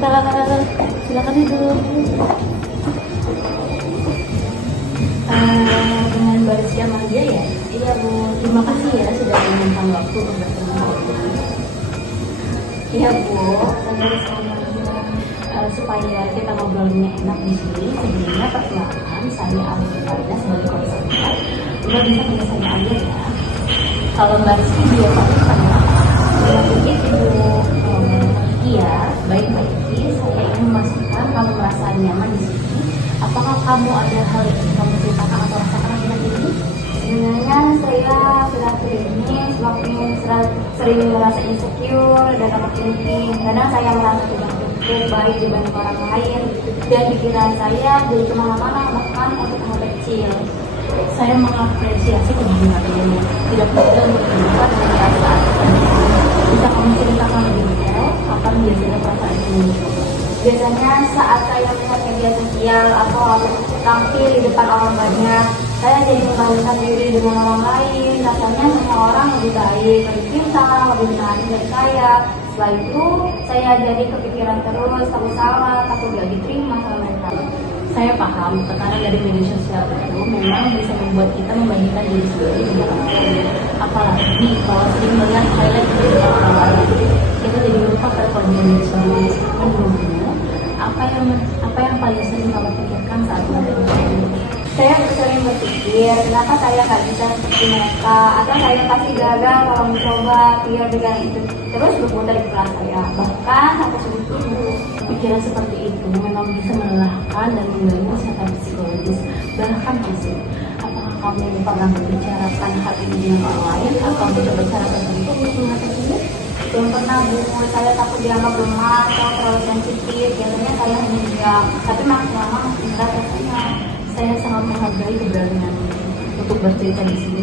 Ustaz, silakan duduk. Dengan Barisya Magia ya? Iya Bu, terima kasih ya sudah menyempatkan waktu untuk bertemu hari ini. Iya Bu, supaya kita ngobrolnya enak di sini, sebelumnya perkenalkan saya Alda sebagai konselor. Mbak bisa punya saya aja ya. Kalau Mbak Rizky biasa dipanggil begitu. Iya, baik Mbak Rizky, saya ingin memastikan kamu merasa nyaman di sini. Apakah kamu ada hal yang ingin kamu ceritakan atau rasakan akhir ini? Sebenarnya saya akhir-akhir ini semakin sering merasa insecure dan overthinking. Kadang saya merasa tidak cukup baik dibanding orang lain, dan pikiran saya jadi kemana-mana, bahkan untuk hal kecil. Saya mengapresiasi kejujuranmu. Tidak mudah untuk terbuka dengan perasaan ini. Bisa kamu ceritakan lebih detail kapan biasanya perasaan ini muncul? Biasanya saat saya melihat media sosial atau aku tampil di depan orang banyak, saya jadi membandingkan diri dengan orang lain. Rasanya semua orang lebih baik, lebih pintar, lebih menarik dari saya. Setelah itu, saya jadi kepikiran terus, takut salah, takut gak diterima sama mereka. Saya paham, tekanan dari media sosial itu memang bisa membuat kita membandingkan diri sendiri dengan orang lain. Apalagi kalau sering melihat highlight dari orang lain, kita jadi lupa terkoneksi diri sendiri. Menurutmu, apa yang paling sering kamu pikirkan saat menghadapi ini? Saya sering berpikir, kenapa saya nggak bisa seperti mereka, atau saya pasti gagal kalau mencoba. Pikiran itu terus berputar di kepala saya, bahkan sampai segitu. Pikiran seperti itu memang bisa melelahkan dan mengganggu secara psikologis, bahkan fisik. Apakah kamu pernah membicarakan hal ini dengan orang lain atau mencoba cara tertentu untuk mengatasinya? Belum pernah Bu, saya takut dianggap lemah atau terlalu sensitif. Biasanya saya hanya diam, tapi makin lama makin berat rasanya. Saya sangat menghargai keberanianmu untuk bercerita di sini.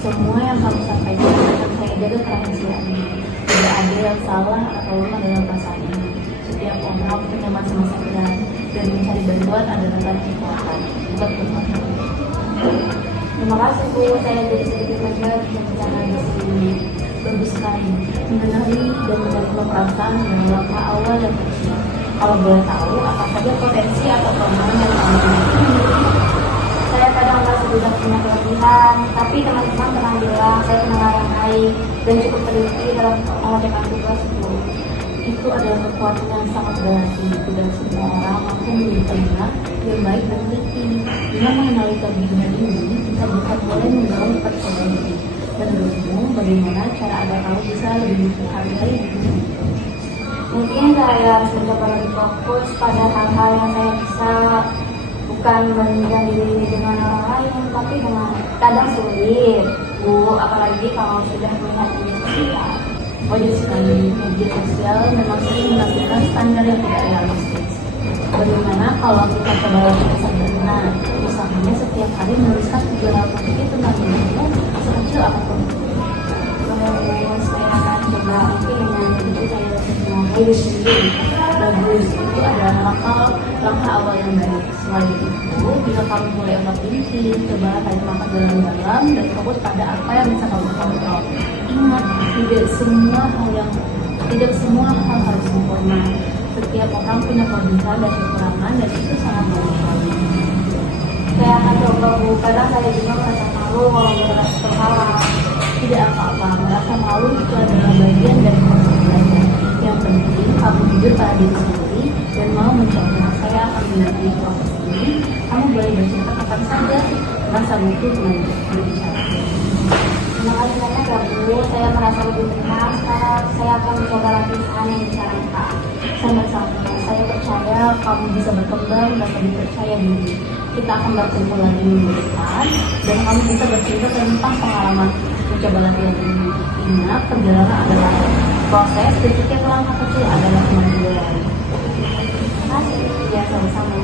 Semua yang kamu sampaikan akan saya jaga kerahasiaannya. Tidak ada yang salah atau lemah dalam perasaan ini. Setiap orang punya masa-masa berat, dan mencari bantuan adalah tanda kekuatan, bukan kelemahan. Terima kasih Bu, saya jadi sedikit lega bisa bicara di sini. Bagus sekali, mengenali dan menerima perasaan adalah langkah awal yang kecil. Kalau boleh tahu, apa saja potensi atau kelemahan yang kamu miliki? Saya kadang merasa tidak punya kelebihan, tapi teman-teman pernah bilang saya pendengar yang baik dan cukup teliti dalam mengerjakan tugas Bu. Itu adalah kekuatan yang sangat berarti. Tidak semua orang mampu menjadi pendengar yang baik dan teliti. Dengan mengenali kelebihan ini, kita bukan boleh membangun percaya diri. Menurutmu, bagaimana cara agar kamu bisa lebih menghargai diri? Mungkin saya harus mencoba lebih fokus pada hal-hal yang saya bisa, bukan membandingkan diri dengan orang lain, tapi dengan kadang sulit Bu, apalagi kalau sudah melihat media sosial. Wajar sekali, media sosial memang sering menampilkan standar yang tidak realistis. Bagaimana kalau kita coba lakukan sederhana, misalnya setiap hari menuliskan 3 hal positif tentang dirimu, sekecil apapun. Saya akan coba mungkin dengan itu saya bisa mengenai diri sendiri. Bagus, itu adalah langkah awal yang baik. Selain itu, jika kamu mulai overthinking, coba tarik nafas dalam-dalam dan fokus pada apa yang bisa kamu kontrol. Ingat, tidak semua hal harus sempurna. Setiap orang punya kelebihan dan kekurangan, dan itu sangat manusiawi. Saya akan coba Bu, kadang saya juga merasa malu kalau bergerak salah. Tidak apa-apa, merasa malu itu adalah bagian dari proses belajar. Yang penting, kamu jujur pada diri sendiri dan mau mencoba. Saya akan melalui proses ini. Kamu boleh bercerita kapan saja, rasa butuh untuk berbicara. Terima kasih banyak ya Bu, saya merasa lebih tenang sekarang. Saya akan mencoba latihan yang disarankan. Sama-sama, saya percaya kamu bisa berkembang dan lebih percaya diri. Kita akan bertemu lagi minggu depan, dan kamu bisa bercerita tentang pengalaman mencoba latihan ini. Ingat, perjalanan adalah proses, dan setiap langkah kecil adalah kemajuan. Terima kasih. Ya, sama-sama.